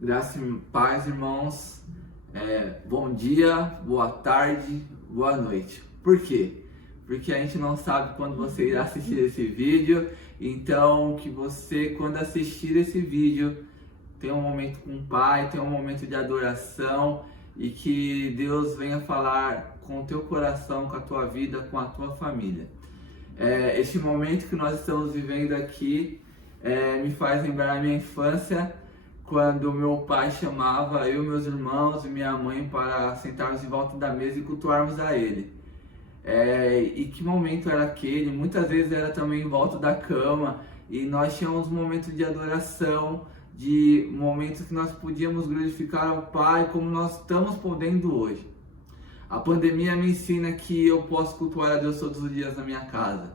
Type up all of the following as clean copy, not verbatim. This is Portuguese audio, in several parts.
Graça e paz, irmãos. Bom dia, boa tarde, boa noite. Por quê? Porque a gente não sabe quando você irá assistir esse vídeo. Então, que você, quando assistir esse vídeo, tenha um momento com o Pai, tenha um momento de adoração e que Deus venha falar com o teu coração, com a tua vida, com a tua família. Este momento que nós estamos vivendo aqui me faz lembrar a minha infância, quando meu pai chamava eu, meus irmãos e minha mãe para sentarmos em volta da mesa e cultuarmos a Ele. E que momento era aquele? Muitas vezes era também em volta da cama e nós tínhamos momentos de adoração, de momentos que nós podíamos glorificar ao Pai como nós estamos podendo hoje. A pandemia me ensina que eu posso cultuar a Deus todos os dias na minha casa.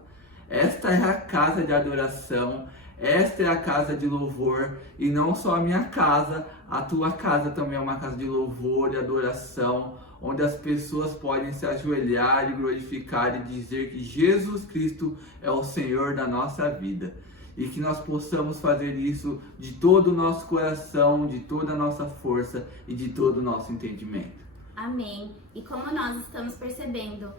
Esta é a casa de adoração, esta é a casa de louvor, e não só a minha casa, a tua casa também é uma casa de louvor e adoração, onde as pessoas podem se ajoelhar e glorificar e dizer que Jesus Cristo é o Senhor da nossa vida. E que nós possamos fazer isso de todo o nosso coração, de toda a nossa força e de todo o nosso entendimento. Amém. E como nós estamos percebendo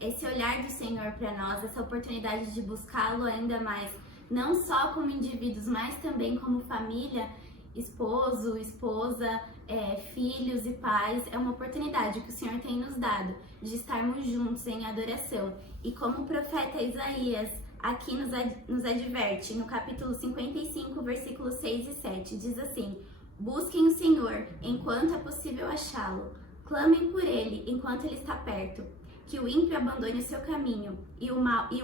esse olhar do Senhor para nós, essa oportunidade de buscá-lo ainda mais, não só como indivíduos, mas também como família, esposo, esposa, filhos e pais, é uma oportunidade que o Senhor tem nos dado de estarmos juntos em adoração. E como o profeta Isaías aqui nos adverte, no capítulo 55, versículos 6 e 7, diz assim: busquem o Senhor enquanto é possível achá-lo, clamem por ele enquanto ele está perto. Que o ímpio abandone o seu caminho e o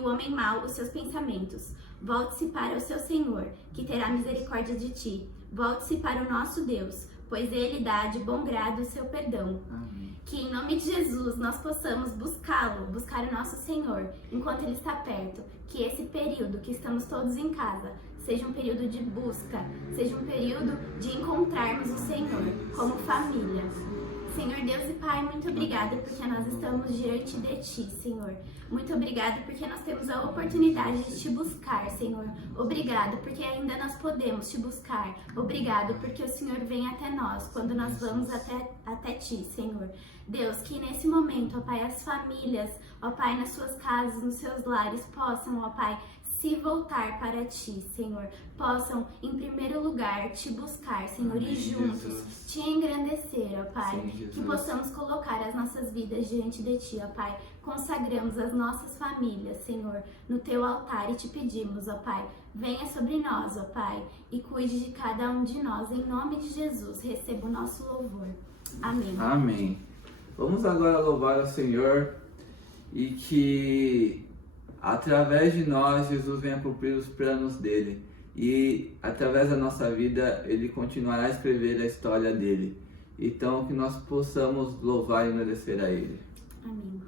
homem mau os seus pensamentos. Volte-se para o seu Senhor, que terá misericórdia de ti. Volte-se para o nosso Deus, pois ele dá de bom grado o seu perdão. Amém. Que em nome de Jesus nós possamos buscá-lo, buscar o nosso Senhor, enquanto ele está perto. Que esse período que estamos todos em casa seja um período de busca, seja um período de encontrarmos o Senhor como família. Senhor Deus e Pai, muito obrigada porque nós estamos diante de Ti, Senhor. Muito obrigada porque nós temos a oportunidade de Te buscar, Senhor. Obrigado porque ainda nós podemos Te buscar. Obrigado porque o Senhor vem até nós quando nós vamos até Ti, Senhor. Deus, que nesse momento, ó Pai, as famílias, ó Pai, nas suas casas, nos seus lares, possam, ó Pai, se voltar para Ti, Senhor, possam, em primeiro lugar, Te buscar, Senhor, Amém, e juntos Jesus. Te engrandecer, ó Pai, Sim, que possamos colocar as nossas vidas diante de Ti, ó Pai, consagramos as nossas famílias, Senhor, no Teu altar e Te pedimos, ó Pai, venha sobre nós, ó Pai, e cuide de cada um de nós, em nome de Jesus, receba o nosso louvor. Amém. Amém. Vamos agora louvar ao Senhor e que através de nós, Jesus venha cumprir os planos dele. E através da nossa vida, ele continuará a escrever a história dele. Então, que nós possamos louvar e agradecer a ele. Amém.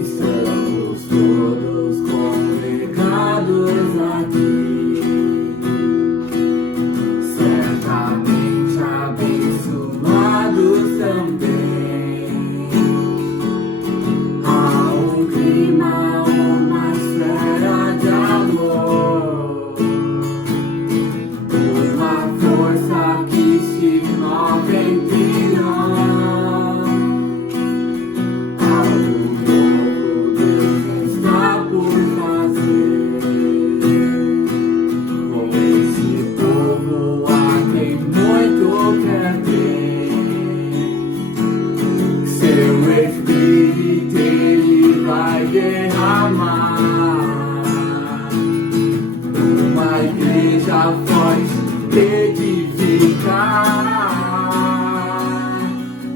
Estamos todos congregados aqui, certamente abençoados também. Há um clima, uma esfera de amor, uma força que se move entre nós. Algo novo Deus está por fazer com esse povo a quem muito quer ver. Seu Espírito ele vai derramar, uma igreja forte edificar,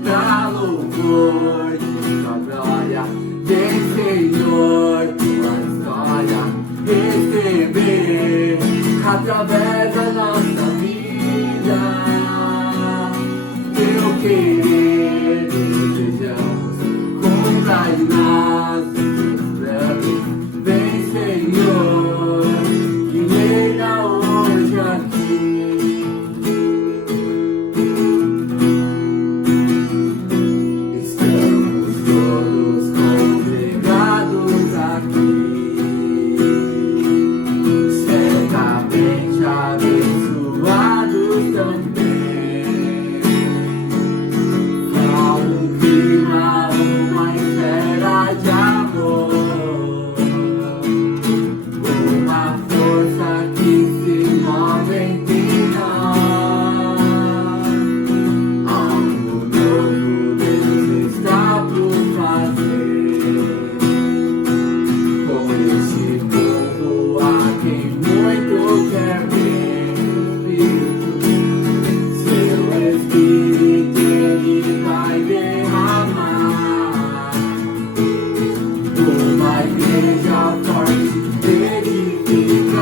pra louvor de tua glória. Vem, Senhor, tua história receber através da nossa vida. Teu querer desejamos, cumpra em nós os igreja forte edificar,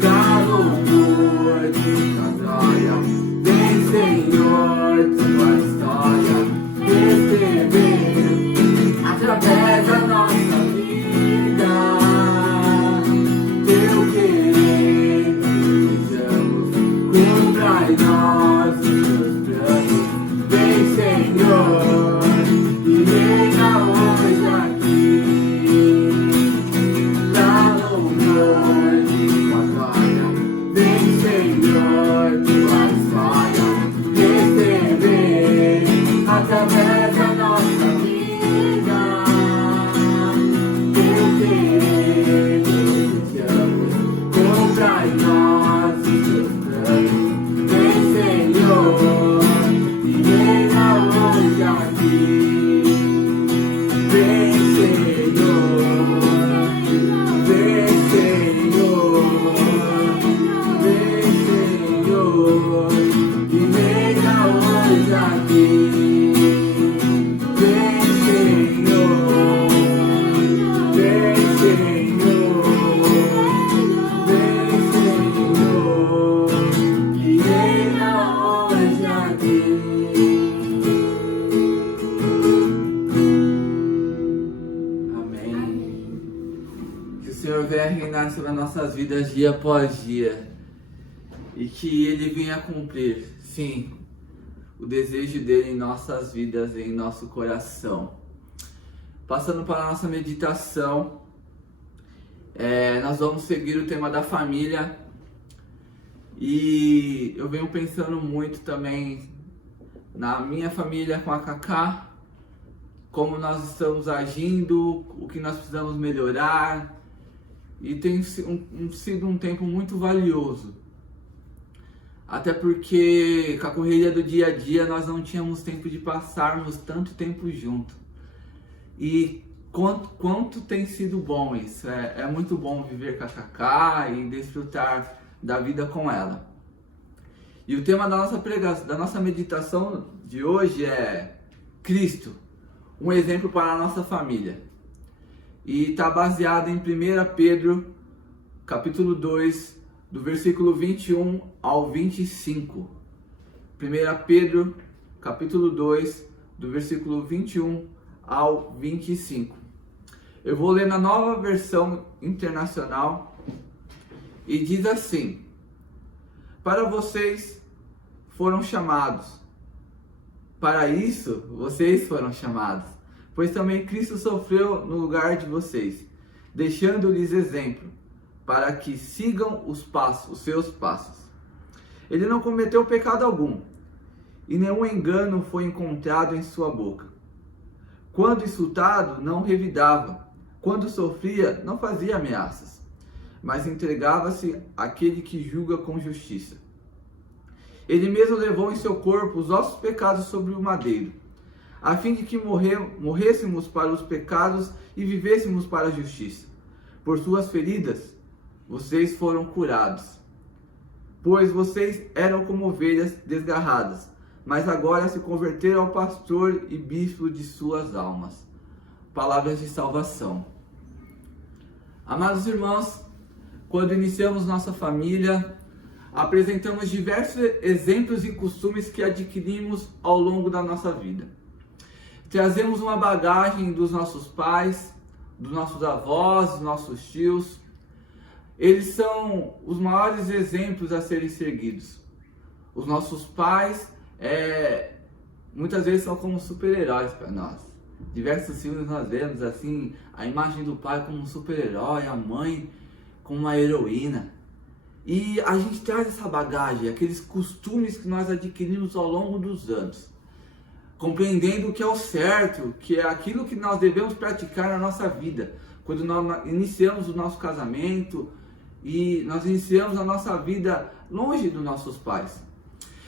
da louvor de tua glória, vem Senhor, tua história, escrever através da nossa vida, teu querer, desejamos, cumpra em nós os teus planos, vem Senhor, e reina hoje aqui, dá louvor de tua glória, vem Senhor, tua história, receber através da nossa vida, teu querer, desejamos, cumpra em nós os teus planos, vem Senhor, e reina hoje aqui, vem Senhor, vem Senhor, vem Senhor, e reina hoje aqui, vem Senhor, vem Senhor, vem Senhor, e reina hoje aqui. Amém. Que o Senhor venha reinar sobre as nossas vidas dia após dia e que Ele venha cumprir, sim, o desejo dele em nossas vidas e em nosso coração. Passando para a nossa meditação, nós vamos seguir o tema da família e eu venho pensando muito também na minha família com a Cacá, como nós estamos agindo, o que nós precisamos melhorar, e tem sido um tempo muito valioso, até porque com a correria do dia a dia nós não tínhamos tempo de passarmos tanto tempo junto, e quanto tem sido bom isso, é muito bom viver com a Cacá e desfrutar da vida com ela. E o tema da nossa meditação de hoje é Cristo, um exemplo para a nossa família. E está baseado em 1 Pedro, capítulo 2, do versículo 21 ao 25. 1 Pedro, capítulo 2, do versículo 21 ao 25. Eu vou ler na Nova Versão Internacional e diz assim: para vocês foram chamados, para isso vocês foram chamados, pois também Cristo sofreu no lugar de vocês, deixando-lhes exemplo, para que sigam os seus passos. Ele não cometeu pecado algum, e nenhum engano foi encontrado em sua boca. Quando insultado, não revidava. Quando sofria, não fazia ameaças, mas entregava-se àquele que julga com justiça. Ele mesmo levou em seu corpo os nossos pecados sobre o madeiro, a fim de que morrêssemos para os pecados e vivêssemos para a justiça. Por suas feridas, vocês foram curados. Pois vocês eram como ovelhas desgarradas, mas agora se converteram ao pastor e bispo de suas almas. Palavras de salvação. Amados irmãos, quando iniciamos nossa família, apresentamos diversos exemplos e costumes que adquirimos ao longo da nossa vida. Trazemos uma bagagem dos nossos pais, dos nossos avós, dos nossos tios. Eles são os maiores exemplos a serem seguidos. Os nossos pais, muitas vezes são como super-heróis para nós. Diversos filmes nós vemos assim, a imagem do pai como um super-herói, a mãe como uma heroína. E a gente traz essa bagagem, aqueles costumes que nós adquirimos ao longo dos anos, compreendendo o que é o certo, que é aquilo que nós devemos praticar na nossa vida. Quando nós iniciamos o nosso casamento e nós iniciamos a nossa vida longe dos nossos pais.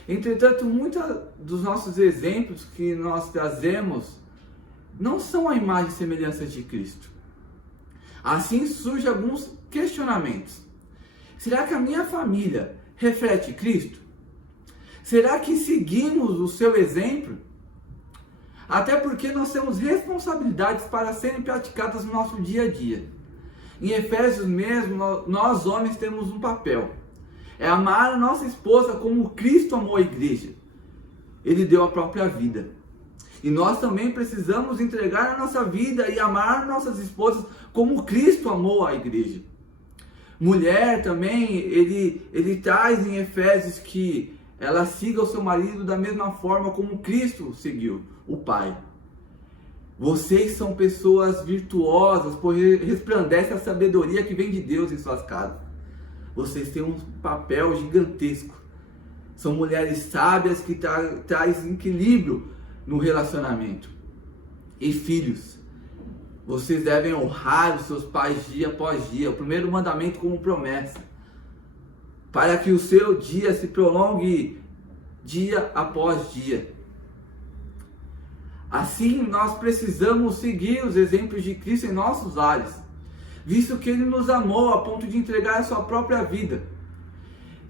Entretanto, muitos dos nossos exemplos que nós trazemos não são a imagem e semelhança de Cristo. Assim surgem alguns questionamentos. Será que a minha família reflete Cristo? Será que seguimos o seu exemplo? Até porque nós temos responsabilidades para serem praticadas no nosso dia a dia. Em Efésios mesmo, nós homens temos um papel. É amar a nossa esposa como Cristo amou a igreja. Ele deu a própria vida. E nós também precisamos entregar a nossa vida e amar nossas esposas como Cristo amou a igreja. Mulher também, ele traz em Efésios que ela siga o seu marido da mesma forma como Cristo seguiu o Pai. Vocês são pessoas virtuosas, pois resplandece a sabedoria que vem de Deus em suas casas. Vocês têm um papel gigantesco. São mulheres sábias que trazem equilíbrio no relacionamento. E filhos, vocês devem honrar os seus pais dia após dia. O primeiro mandamento como promessa. Para que o seu dia se prolongue dia após dia. Assim, nós precisamos seguir os exemplos de Cristo em nossos lares, visto que Ele nos amou a ponto de entregar a sua própria vida.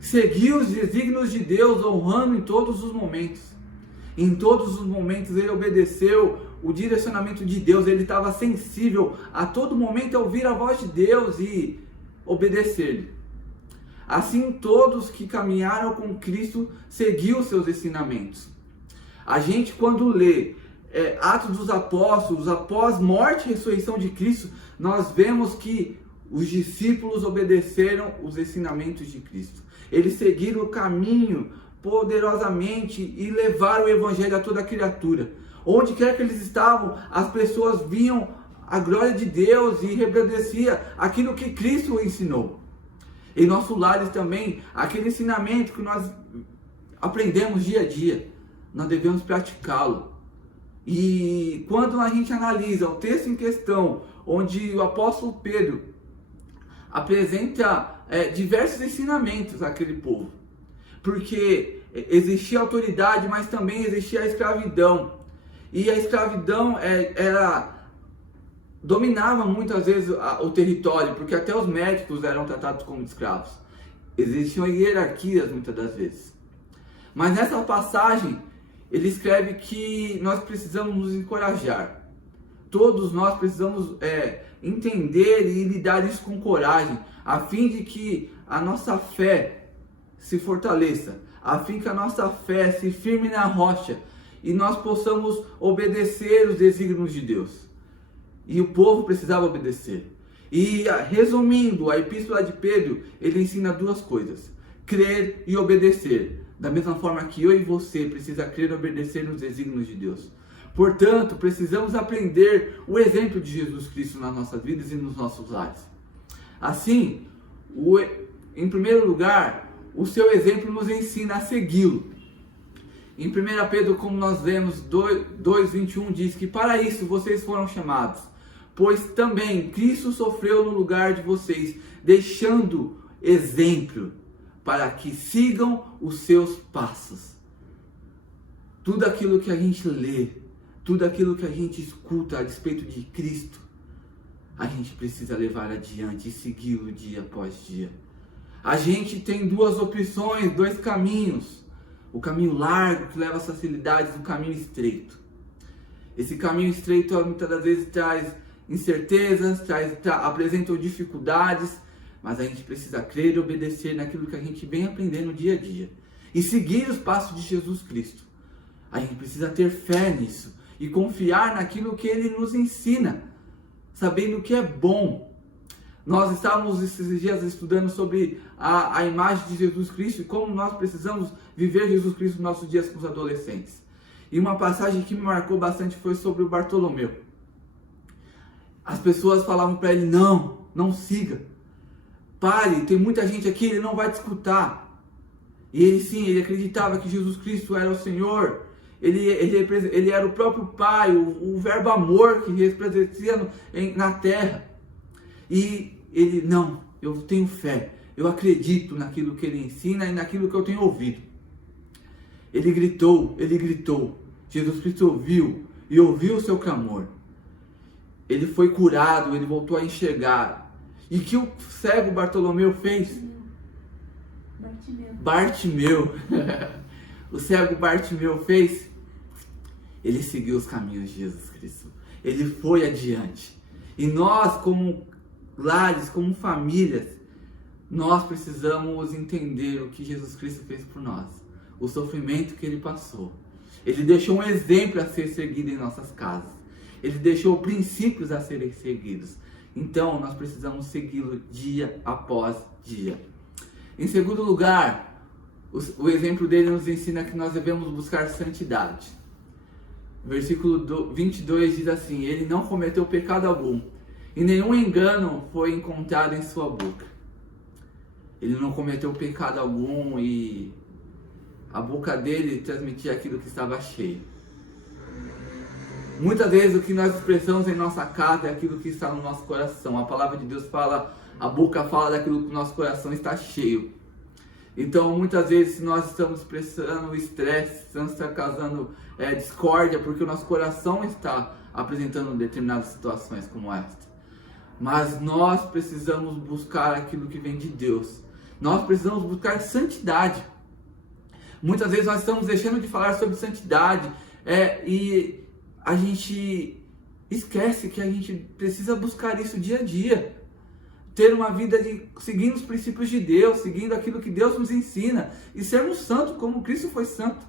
Seguir os desígnios de Deus, honrando em todos os momentos. Em todos os momentos Ele obedeceu o direcionamento de Deus. Ele estava sensível a todo momento a ouvir a voz de Deus e obedecer-lhe. Assim, todos que caminharam com Cristo seguiram os seus ensinamentos. A gente, quando lê Atos dos Apóstolos, após morte e ressurreição de Cristo, nós vemos que os discípulos obedeceram os ensinamentos de Cristo. Eles seguiram o caminho poderosamente e levaram o evangelho a toda criatura. Onde quer que eles estavam, as pessoas viam a glória de Deus e reverdecia aquilo que Cristo ensinou. Em nosso lar também, aquele ensinamento que nós aprendemos dia a dia, nós devemos praticá-lo. E quando a gente analisa o texto em questão, onde o apóstolo Pedro apresenta diversos ensinamentos àquele povo, porque existia autoridade, mas também existia a escravidão, e a escravidão dominava muitas vezes o território, porque até os médicos eram tratados como escravos. Existiam hierarquias muitas das vezes. Mas nessa passagem, ele escreve que nós precisamos nos encorajar. Todos nós precisamos entender e lidar isso com coragem, a fim de que a nossa fé se fortaleça, a fim que a nossa fé se firme na rocha e nós possamos obedecer os desígnios de Deus. E o povo precisava obedecer. E resumindo, a epístola de Pedro, ele ensina duas coisas: crer e obedecer. Da mesma forma que eu e você precisa crer e obedecer nos desígnios de Deus. Portanto, precisamos aprender o exemplo de Jesus Cristo nas nossas vidas e nos nossos lares. Assim, em primeiro lugar, o seu exemplo nos ensina a segui-lo. Em 1 Pedro, como nós lemos, 2:21 diz que para isso vocês foram chamados, pois também Cristo sofreu no lugar de vocês, deixando exemplo para que sigam os seus passos. Tudo aquilo que a gente lê, tudo aquilo que a gente escuta a respeito de Cristo, a gente precisa levar adiante e segui-lo dia após dia. A gente tem duas opções, dois caminhos. O caminho largo, que leva às facilidades, e o caminho estreito. Esse caminho estreito muitas das vezes traz incertezas, apresenta dificuldades, mas a gente precisa crer e obedecer naquilo que a gente vem aprendendo dia a dia. E seguir os passos de Jesus Cristo. A gente precisa ter fé nisso e confiar naquilo que Ele nos ensina, sabendo que é bom. Nós estávamos esses dias estudando sobre a imagem de Jesus Cristo e como nós precisamos viver Jesus Cristo nos nossos dias com os adolescentes. E uma passagem que me marcou bastante foi sobre o Bartolomeu. As pessoas falavam para ele: não siga. Pare, tem muita gente aqui, ele não vai te escutar. E ele acreditava que Jesus Cristo era o Senhor. Ele era o próprio Pai, o verbo amor que resplandecia na terra. E ele: não, eu tenho fé, eu acredito naquilo que ele ensina e naquilo que eu tenho ouvido. Ele gritou, Jesus Cristo ouviu e ouviu o seu clamor. Ele foi curado, ele voltou a enxergar. E que o cego Bartolomeu fez? Bartimeu. O cego Bartimeu fez? ele seguiu os caminhos de Jesus Cristo. Ele foi adiante. E nós, como lares, como famílias, nós precisamos entender o que Jesus Cristo fez por nós. O sofrimento que ele passou. Ele deixou um exemplo a ser seguido em nossas casas. Ele deixou princípios a serem seguidos. Então, nós precisamos segui-lo dia após dia. Em segundo lugar, o exemplo dele nos ensina que nós devemos buscar santidade. Versículo 22 diz assim: ele não cometeu pecado algum, e nenhum engano foi encontrado em sua boca. Ele não cometeu pecado algum e a boca dele transmitia aquilo que estava cheio. Muitas vezes o que nós expressamos em nossa casa é aquilo que está no nosso coração. A palavra de Deus fala, a boca fala daquilo que o nosso coração está cheio. Então, muitas vezes, se nós estamos expressando estresse, estamos causando discórdia, porque o nosso coração está apresentando determinadas situações como esta. Mas nós precisamos buscar aquilo que vem de Deus. Nós precisamos buscar santidade. Muitas vezes nós estamos deixando de falar sobre santidade e a gente esquece que a gente precisa buscar isso dia a dia. Ter uma vida seguindo os princípios de Deus, seguindo aquilo que Deus nos ensina e sermos santos como Cristo foi santo.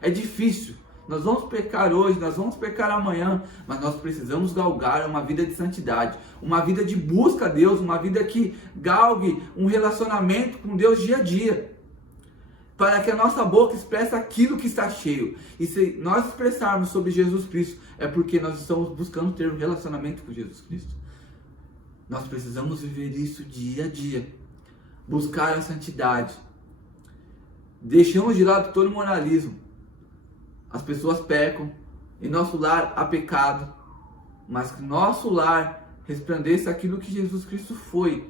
É difícil. Nós vamos pecar hoje, nós vamos pecar amanhã, mas nós precisamos galgar uma vida de santidade, uma vida de busca a Deus, uma vida que galgue um relacionamento com Deus dia a dia, para que a nossa boca expresse aquilo que está cheio. E se nós expressarmos sobre Jesus Cristo, é porque nós estamos buscando ter um relacionamento com Jesus Cristo. Nós precisamos viver isso dia a dia, buscar a santidade. Deixamos de lado todo o moralismo. As pessoas pecam, em nosso lar há pecado, mas que nosso lar resplandeça aquilo que Jesus Cristo foi,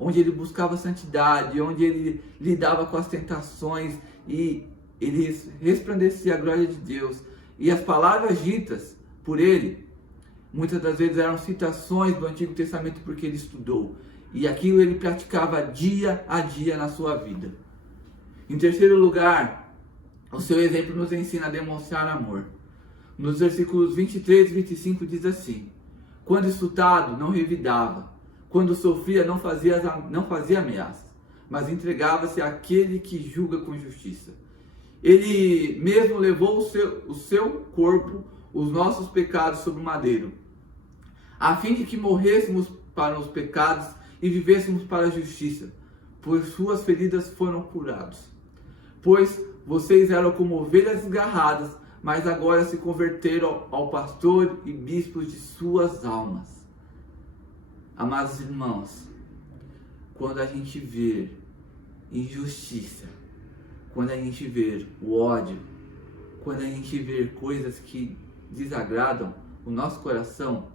onde ele buscava santidade, onde ele lidava com as tentações e ele resplandecia a glória de Deus. E as palavras ditas por ele, muitas das vezes eram citações do Antigo Testamento porque ele estudou. E aquilo ele praticava dia a dia na sua vida. Em terceiro lugar, o seu exemplo nos ensina a demonstrar amor. Nos versículos 23 e 25 diz assim: quando insultado, não revidava. Quando sofria, não fazia ameaças, mas entregava-se àquele que julga com justiça. Ele mesmo levou o seu corpo, os nossos pecados sobre o madeiro, a fim de que morrêssemos para os pecados e vivêssemos para a justiça. Por suas feridas foram curados. Pois vocês eram como ovelhas desgarradas, mas agora se converteram ao pastor e bispos de suas almas. Amados irmãos, quando a gente vê injustiça, quando a gente vê o ódio, quando a gente vê coisas que desagradam o nosso coração,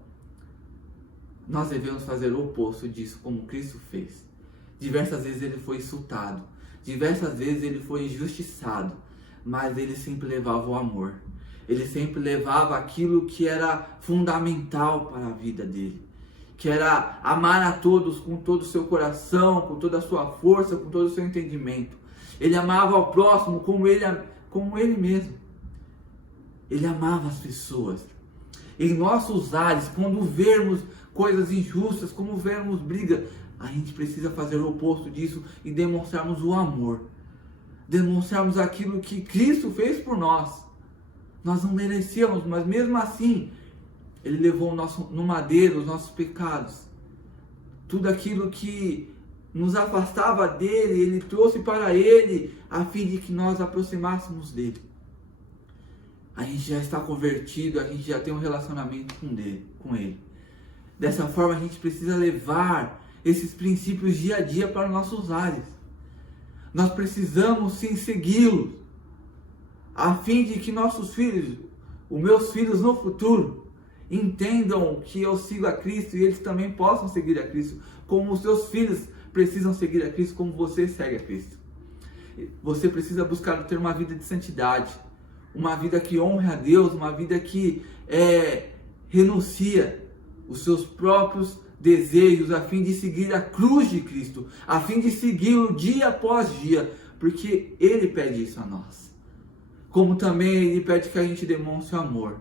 nós devemos fazer o oposto disso, como Cristo fez. Diversas vezes ele foi insultado, diversas vezes ele foi injustiçado, mas ele sempre levava o amor. Ele sempre levava aquilo que era fundamental para a vida dele, que era amar a todos com todo o seu coração, com toda a sua força, com todo o seu entendimento. Ele amava ao próximo como ele mesmo. Ele amava as pessoas. Em nossos lares, quando vermos coisas injustas, como vermos briga, a gente precisa fazer o oposto disso e demonstrarmos o amor. Demonstrarmos aquilo que Cristo fez por nós. Nós não merecíamos, mas mesmo assim, ele levou no madeiro os nossos pecados. Tudo aquilo que nos afastava dele, ele trouxe para ele, a fim de que nós aproximássemos dele. A gente já está convertido, a gente já tem um relacionamento com ele. Dessa forma, a gente precisa levar esses princípios dia a dia para nossos lares. Nós precisamos sim segui-los, a fim de que nossos filhos, os meus filhos no futuro, entendam que eu sigo a Cristo e eles também possam seguir a Cristo, como os seus filhos precisam seguir a Cristo, como você segue a Cristo. Você precisa buscar ter uma vida de santidade, uma vida que honre a Deus, uma vida que renuncia os seus próprios desejos, a fim de seguir a cruz de Cristo, a fim de segui-lo dia após dia, porque Ele pede isso a nós. como também Ele pede que a gente demonstre amor.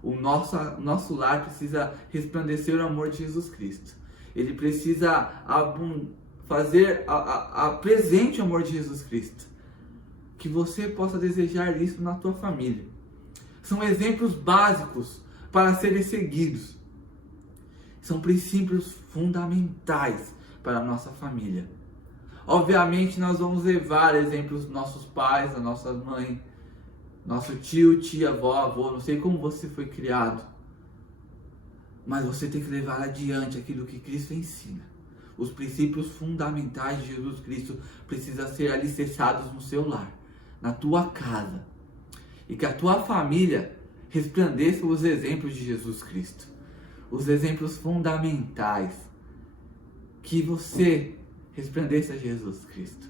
O nosso lar precisa resplandecer o amor de Jesus Cristo. Ele precisa fazer presente o amor de Jesus Cristo. Que você possa desejar isso na tua família. São exemplos básicos para serem seguidos. São princípios fundamentais para a nossa família. Obviamente nós vamos levar exemplos dos nossos pais, da nossa mãe, nosso tio, tia, avó, avô, não sei como você foi criado. Mas você tem que levar adiante aquilo que Cristo ensina. Os princípios fundamentais de Jesus Cristo precisam ser alicerçados no seu lar, na tua casa. E que a tua família resplandeça os exemplos de Jesus Cristo. Os exemplos fundamentais. Que você resplandeça Jesus Cristo.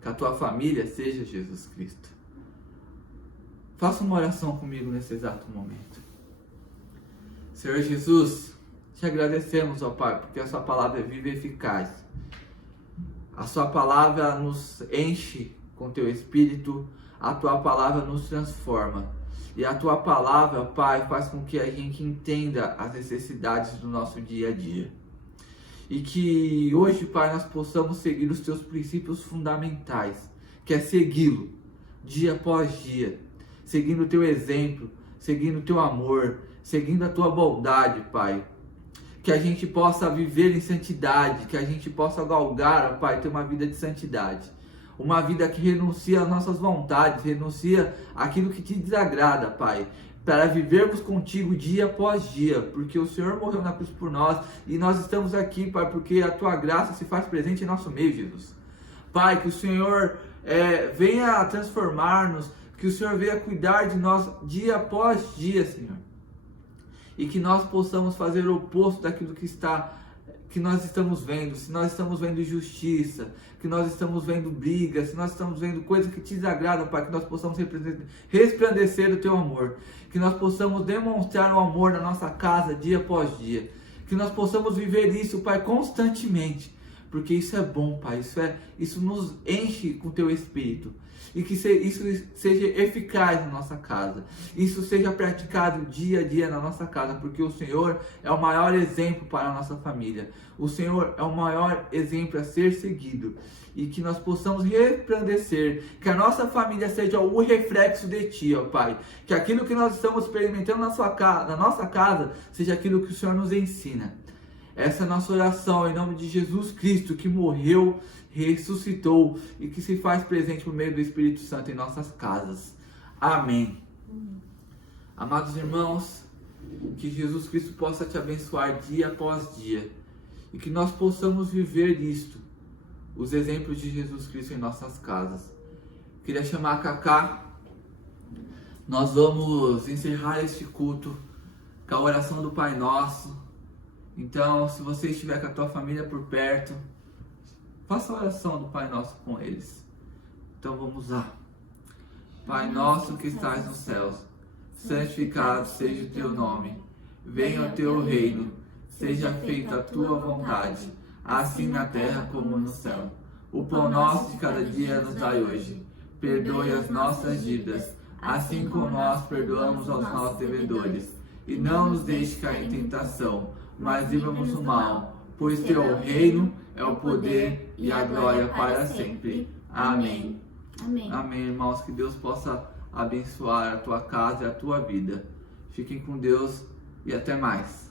Que a tua família seja Jesus Cristo. Faça uma oração comigo nesse exato momento. Senhor Jesus, te agradecemos, ó Pai, porque a sua palavra é viva e eficaz. A sua palavra nos enche com teu Espírito, a tua palavra nos transforma. E a tua palavra, ó Pai, faz com que a gente entenda as necessidades do nosso dia a dia. E que hoje, Pai, nós possamos seguir os teus princípios fundamentais, que é segui-lo dia após dia, seguindo o teu exemplo, seguindo o teu amor, seguindo a tua bondade, Pai. Que a gente possa viver em santidade, que a gente possa galgar, ó Pai, ter uma vida de santidade. Uma vida que renuncia às nossas vontades, renuncia àquilo que te desagrada, Pai. Para vivermos contigo dia após dia, porque o Senhor morreu na cruz por nós e nós estamos aqui, Pai, porque a tua graça se faz presente em nosso meio, Jesus. Pai, que o Senhor venha transformar-nos, que o Senhor venha cuidar de nós dia após dia, Senhor. E que nós possamos fazer o oposto daquilo que nós estamos vendo. Se nós estamos vendo injustiça, que nós estamos vendo briga, se nós estamos vendo coisas que te desagradam, Pai, que nós possamos resplandecer o teu amor. Que nós possamos demonstrar o amor na nossa casa dia após dia. Que nós possamos viver isso, Pai, constantemente. Porque isso é bom, Pai. Isso nos enche com teu Espírito. E que isso seja eficaz na nossa casa. Isso seja praticado dia a dia na nossa casa. Porque o Senhor é o maior exemplo para a nossa família. O Senhor é o maior exemplo a ser seguido. E que nós possamos resplandecer. Que a nossa família seja o reflexo de Ti, ó Pai. Que aquilo que nós estamos experimentando na nossa casa seja aquilo que o Senhor nos ensina. Essa é a nossa oração em nome de Jesus Cristo, que morreu, ressuscitou e que se faz presente por meio do Espírito Santo em nossas casas. Amém. Amados irmãos, que Jesus Cristo possa te abençoar dia após dia e que nós possamos viver isto, os exemplos de Jesus Cristo em nossas casas. Queria chamar a Cacá. Nós vamos encerrar este culto com a oração do Pai Nosso. Então, se você estiver com a tua família por perto, faça a oração do Pai Nosso com eles. Então vamos lá. Pai nosso que estás nos céus, santificado seja o teu nome. Venha o teu reino, seja feita a tua vontade, assim na terra como no céu. O pão nosso de cada dia nos dai hoje. Perdoe as nossas dívidas, assim como nós perdoamos aos nossos devedores. E não nos deixe cair em tentação, mas livra-nos do mal, pois teu é o reino, é o poder e a glória para sempre. Amém. Amém. Amém, irmãos. Que Deus possa abençoar a tua casa e a tua vida. Fiquem com Deus e até mais.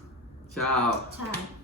Tchau. Tchau.